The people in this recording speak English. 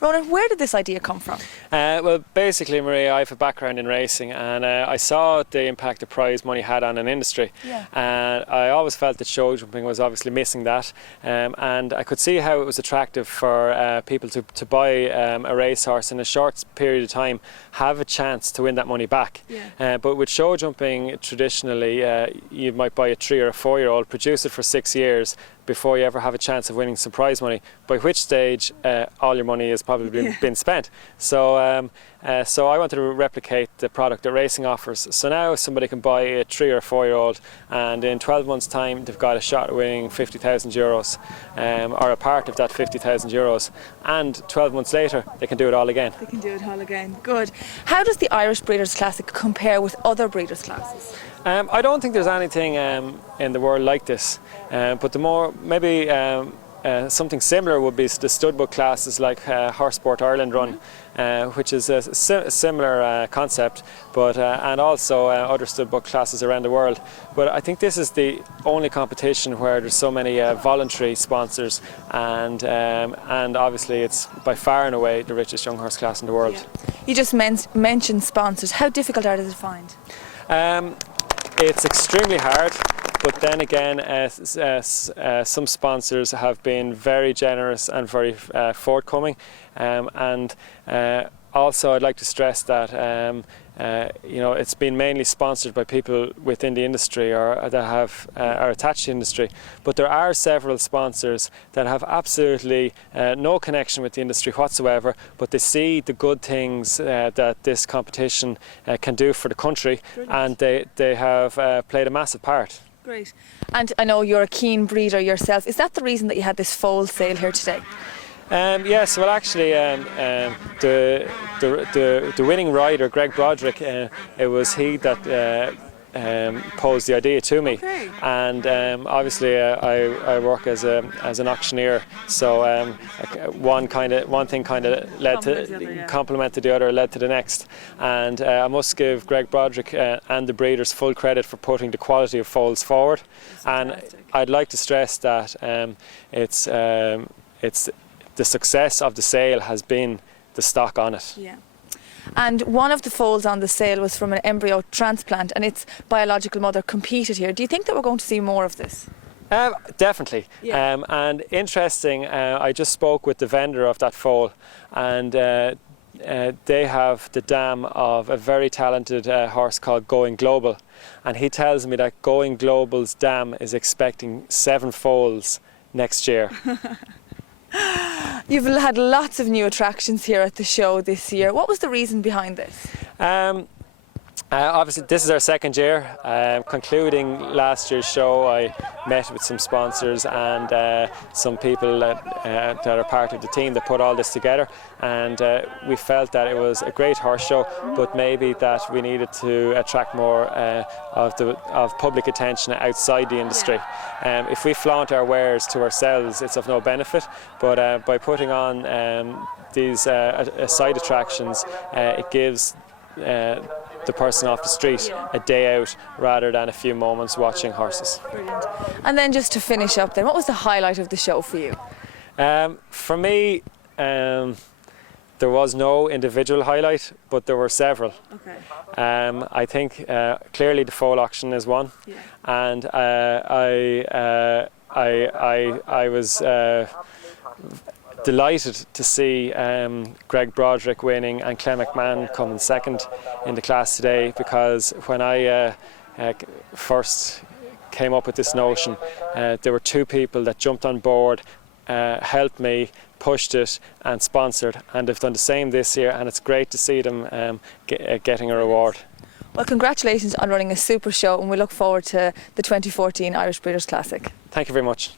Ronan, where did this idea come from? Well, basically, Maria, I have a background in racing, and I saw the impact the prize money had on an industry. Yeah. And I always felt that show jumping was obviously missing that, and I could see how it was attractive for people to buy a racehorse in a short period of time, have a chance to win that money back. Yeah. But with show jumping, traditionally, you might buy a 3 or a 4-year-old, produce it for 6 years before you ever have a chance of winning some prize money, by which stage all your money has probably been spent. So I wanted to replicate the product that racing offers. So now somebody can buy a 3 or 4-year-old, and in 12 months' time they've got a shot at winning €50,000, or a part of that €50,000, and 12 months later they can do it all again. They can do it all again. Good. How does the Irish Breeders' Classic compare with other breeders' classes? I don't think there's anything in the world like this, but the more maybe something similar would be the studbook classes like Horse Sport Ireland run, which is a similar concept, but and also other studbook classes around the world. But I think this is the only competition where there's so many voluntary sponsors, and obviously it's by far and away the richest young horse class in the world. Yeah. You just mentioned sponsors. How difficult are they to find? It's extremely hard, but then again, some sponsors have been very generous and very forthcoming, and also I'd like to stress that it's been mainly sponsored by people within the industry or that have are attached to the industry, but there are several sponsors that have absolutely no connection with the industry whatsoever, but they see the good things that this competition can do for the country. Brilliant. And they have played a massive part. Great. And I know you're a keen breeder yourself. Is that the reason that you had this foal sale here today? Yes, well actually the winning rider, Greg Broderick, it was he that posed the idea to me. Okay. And obviously I work as an auctioneer, so one thing kind of led to complemented the other, led to the next. And I must give Greg Broderick and the breeders full credit for putting the quality of foals forward. And I'd like to stress that it's the success of the sale has been the stock on it. Yeah. And one of the foals on the sale was from an embryo transplant, and its biological mother competed here. Do you think that we're going to see more of this? Definitely. Yeah. And interesting, I just spoke with the vendor of that foal, and they have the dam of a very talented horse called Going Global, and he tells me that Going Global's dam is expecting 7 foals next year. You've had lots of new attractions here at the show this year. What was the reason behind this? Obviously, this is our second year. Concluding last year's show, I met with some sponsors and some people that are part of the team that put all this together, and we felt that it was a great horse show, but maybe that we needed to attract more of public attention outside the industry. If we flaunt our wares to ourselves, it's of no benefit, but by putting on these side attractions, it gives the person off the street a day out rather than a few moments watching horses. Brilliant. And then just to finish up then, what was the highlight of the show for you? For me, there was no individual highlight, but there were several. Okay. I think clearly the foal auction is one, and I was delighted to see Greg Broderick winning and Clem McMahon coming second in the class today, because when I first came up with this notion, there were 2 people that jumped on board, helped me, pushed it and sponsored, and they've done the same this year, and it's great to see them getting a reward. Well, congratulations on running a super show, and we look forward to the 2014 Irish Breeders' Classic. Thank you very much.